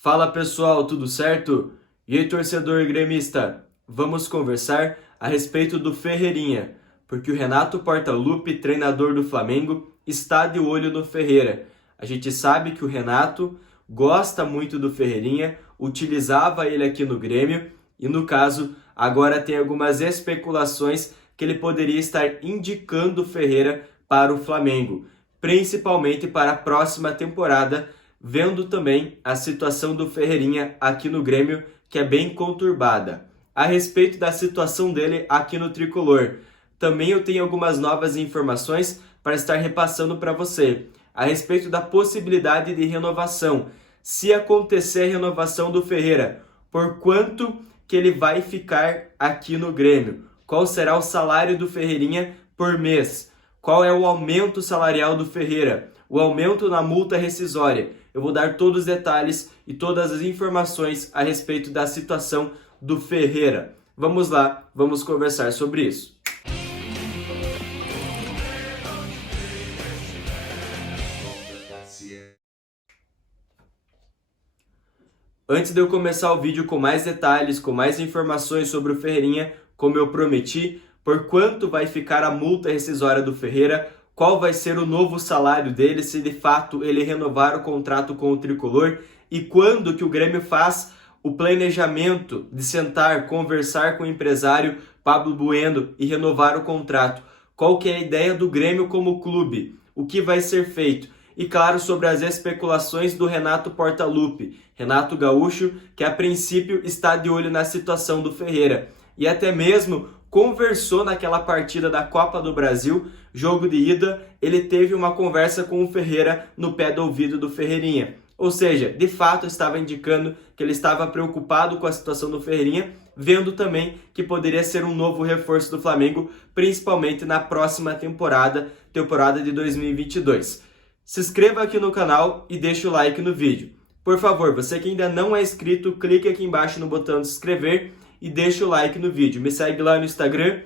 Fala pessoal, tudo certo? E aí, torcedor gremista, vamos conversar a respeito do Ferreirinha, porque o Renato Portaluppi, treinador do Flamengo, está de olho no Ferreira. A gente sabe que o Renato gosta muito do Ferreirinha, utilizava ele aqui no Grêmio e, no caso, agora tem algumas especulações que ele poderia estar indicando o Ferreira para o Flamengo, principalmente para a próxima temporada, vendo também a situação do Ferreirinha aqui no Grêmio, que é bem conturbada. A respeito da situação dele aqui no Tricolor, também eu tenho algumas novas informações para estar repassando para você, a respeito da possibilidade de renovação. Se acontecer a renovação do Ferreira, por quanto que ele vai ficar aqui no Grêmio? Qual será o salário do Ferreirinha por mês? Qual é o aumento salarial do Ferreira? O aumento na multa rescisória? Eu vou dar todos os detalhes e todas as informações a respeito da situação do Ferreira. Vamos lá, vamos conversar sobre isso. Antes de eu começar o vídeo com mais detalhes, com mais informações sobre o Ferreirinha, como eu prometi, por quanto vai ficar a multa rescisória do Ferreira, qual vai ser o novo salário dele, se de fato ele renovar o contrato com o Tricolor e quando que o Grêmio faz o planejamento de sentar, conversar com o empresário Pablo Bueno e renovar o contrato. Qual que é a ideia do Grêmio como clube? O que vai ser feito? E claro, sobre as especulações do Renato Portaluppi, Renato Gaúcho, que a princípio está de olho na situação do Ferreira. E até mesmo conversou naquela partida da Copa do Brasil, jogo de ida, ele teve uma conversa com o Ferreira no pé do ouvido do Ferreirinha. Ou seja, de fato estava indicando que ele estava preocupado com a situação do Ferreirinha, vendo também que poderia ser um novo reforço do Flamengo, principalmente na próxima temporada de 2022. Se inscreva aqui no canal e deixe o like no vídeo. Por favor, você que ainda não é inscrito, clique aqui embaixo no botão de se inscrever e deixa o like no vídeo. Me segue lá no Instagram,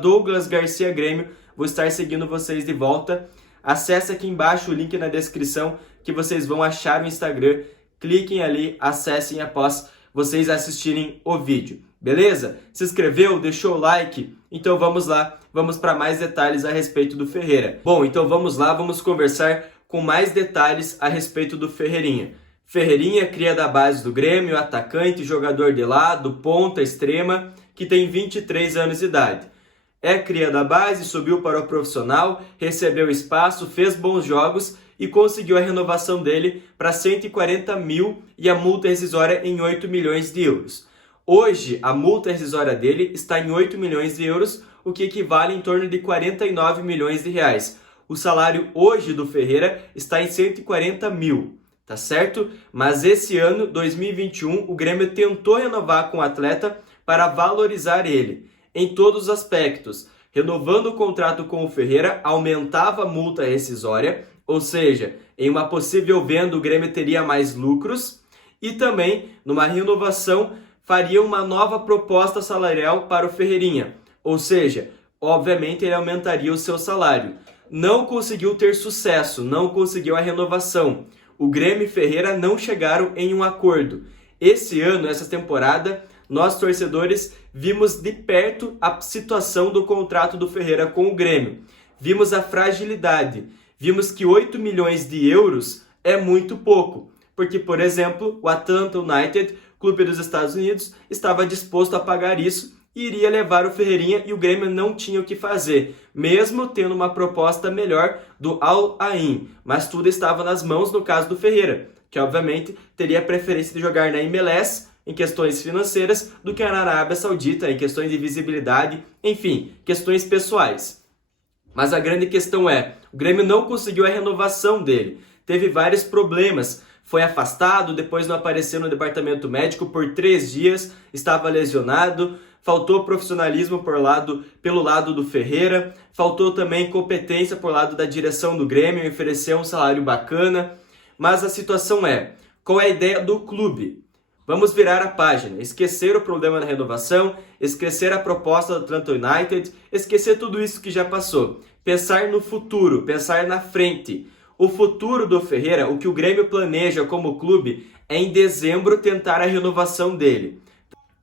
@DouglasGarciaGrêmio. Vou estar seguindo vocês de volta. Acesse aqui embaixo o link na descrição que vocês vão achar o Instagram. Cliquem ali, acessem após vocês assistirem o vídeo. Beleza? Se inscreveu? Deixou o like? Então vamos lá, vamos para mais detalhes a respeito do Ferreira. Bom, então vamos lá, vamos conversar com mais detalhes a respeito do Ferreirinha. Ferreirinha, cria da base do Grêmio, atacante, jogador de lado, ponta, extrema, que tem 23 anos de idade. É cria da base, subiu para o profissional, recebeu espaço, fez bons jogos e conseguiu a renovação dele para 140 mil e a multa rescisória em 8 milhões de euros. Hoje, a multa rescisória dele está em 8 milhões de euros, o que equivale em torno de 49 milhões de reais. O salário hoje do Ferreira está em 140 mil. Tá certo? Mas esse ano, 2021, o Grêmio tentou renovar com o atleta para valorizar ele em todos os aspectos. Renovando o contrato com o Ferreira, aumentava a multa rescisória, ou seja, em uma possível venda o Grêmio teria mais lucros e também, numa renovação, faria uma nova proposta salarial para o Ferreirinha, ou seja, obviamente ele aumentaria o seu salário. Não conseguiu ter sucesso, não conseguiu a renovação. O Grêmio e Ferreira não chegaram em um acordo. Esse ano, essa temporada, nós torcedores vimos de perto a situação do contrato do Ferreira com o Grêmio. Vimos a fragilidade. Vimos que 8 milhões de euros é muito pouco. Porque, por exemplo, o Atlanta United, clube dos Estados Unidos, estava disposto a pagar isso e iria levar o Ferreirinha e o Grêmio não tinha o que fazer, mesmo tendo uma proposta melhor do Al Ain, mas tudo estava nas mãos no caso do Ferreira, que obviamente teria a preferência de jogar na MLS em questões financeiras do que na Arábia Saudita em questões de visibilidade, enfim, questões pessoais. Mas a grande questão é, o Grêmio não conseguiu a renovação dele, teve vários problemas, foi afastado, depois não apareceu no departamento médico por 3 dias, estava lesionado, faltou profissionalismo pelo lado do Ferreira, faltou também competência por lado da direção do Grêmio, ofereceu um salário bacana, mas a situação é, qual é a ideia do clube? Vamos virar a página, esquecer o problema da renovação, esquecer a proposta do Atlanta United, esquecer tudo isso que já passou, pensar no futuro, pensar na frente. O futuro do Ferreira, o que o Grêmio planeja como clube, é em dezembro tentar a renovação dele.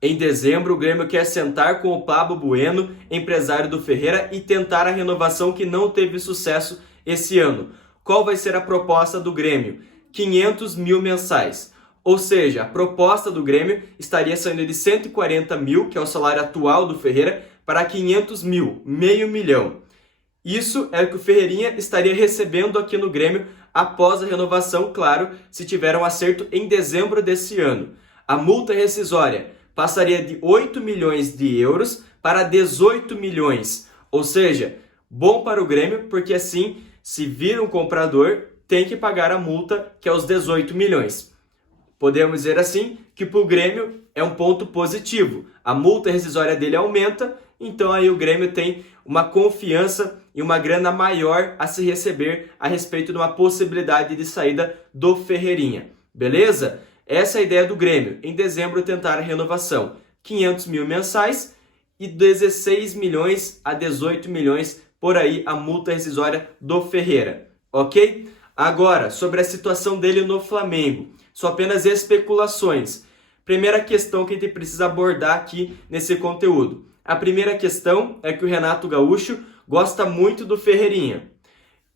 Em dezembro, o Grêmio quer sentar com o Pablo Bueno, empresário do Ferreira, e tentar a renovação que não teve sucesso esse ano. Qual vai ser a proposta do Grêmio? 500 mil mensais. Ou seja, a proposta do Grêmio estaria saindo de 140 mil, que é o salário atual do Ferreira, para 500 mil, meio milhão. Isso é o que o Ferreirinha estaria recebendo aqui no Grêmio após a renovação, claro, se tiver um acerto em dezembro desse ano. A multa rescisória passaria de 8 milhões de euros para 18 milhões. Ou seja, bom para o Grêmio, porque assim, se vir um comprador, tem que pagar a multa, que é os 18 milhões. Podemos dizer assim que para o Grêmio é um ponto positivo. A multa rescisória dele aumenta, então aí o Grêmio tem uma confiança e uma grana maior a se receber a respeito de uma possibilidade de saída do Ferreirinha. Beleza? Essa é a ideia do Grêmio. Em dezembro tentar a renovação. 500 mil mensais e 16 milhões a 18 milhões por aí a multa rescisória do Ferreira. Ok? Agora, sobre a situação dele no Flamengo. São apenas especulações. Primeira questão que a gente precisa abordar aqui nesse conteúdo. A primeira questão é que o Renato Gaúcho gosta muito do Ferreirinha.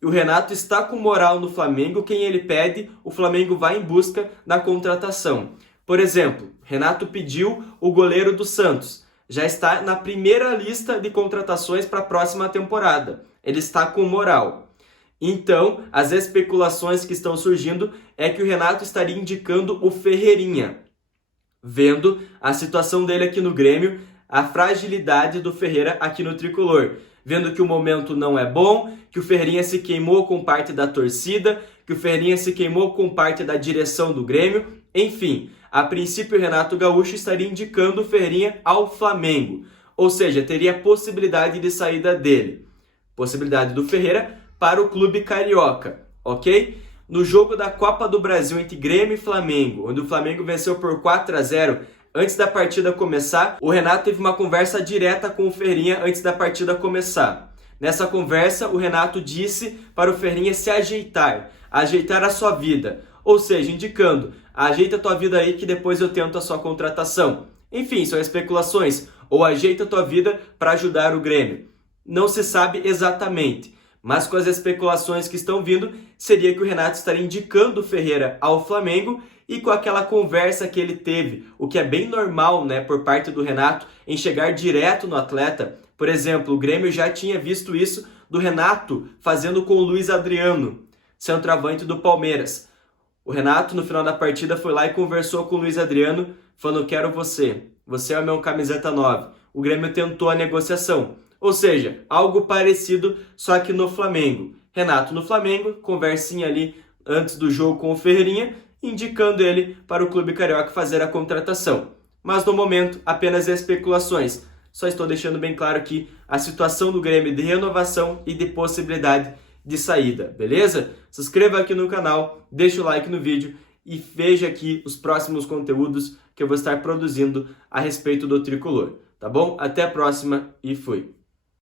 O Renato está com moral no Flamengo, quem ele pede, o Flamengo vai em busca da contratação. Por exemplo, Renato pediu o goleiro do Santos. Já está na primeira lista de contratações para a próxima temporada. Ele está com moral. Então, as especulações que estão surgindo é que o Renato estaria indicando o Ferreirinha, vendo a situação dele aqui no Grêmio, a fragilidade do Ferreira aqui no Tricolor, vendo que o momento não é bom, que o Ferreirinha se queimou com parte da torcida, que o Ferreirinha se queimou com parte da direção do Grêmio, enfim, a princípio o Renato Gaúcho estaria indicando o Ferreirinha ao Flamengo, ou seja, teria a possibilidade de saída dele, possibilidade do Ferreira para o clube carioca, ok? No jogo da Copa do Brasil entre Grêmio e Flamengo, onde o Flamengo venceu por 4-0, antes da partida começar, o Renato teve uma conversa direta com o Ferreirinha antes da partida começar. Nessa conversa, o Renato disse para o Ferreirinha se ajeitar a sua vida, ou seja, indicando, ajeita a tua vida aí que depois eu tento a sua contratação. Enfim, são especulações, ou ajeita a tua vida para ajudar o Grêmio. Não se sabe exatamente. Mas com as especulações que estão vindo, seria que o Renato estaria indicando o Ferreira ao Flamengo e com aquela conversa que ele teve, o que é bem normal, né, por parte do Renato, em chegar direto no atleta. Por exemplo, o Grêmio já tinha visto isso do Renato fazendo com o Luiz Adriano, centroavante do Palmeiras. O Renato, no final da partida, foi lá e conversou com o Luiz Adriano, falando: quero você é o meu camiseta 9. O Grêmio tentou a negociação. Ou seja, algo parecido, só que no Flamengo. Renato no Flamengo, conversinha ali antes do jogo com o Ferreirinha, indicando ele para o clube carioca fazer a contratação. Mas no momento, apenas especulações. Só estou deixando bem claro aqui a situação do Grêmio de renovação e de possibilidade de saída, beleza? Se inscreva aqui no canal, deixa o like no vídeo e veja aqui os próximos conteúdos que eu vou estar produzindo a respeito do Tricolor, tá bom? Até a próxima e fui!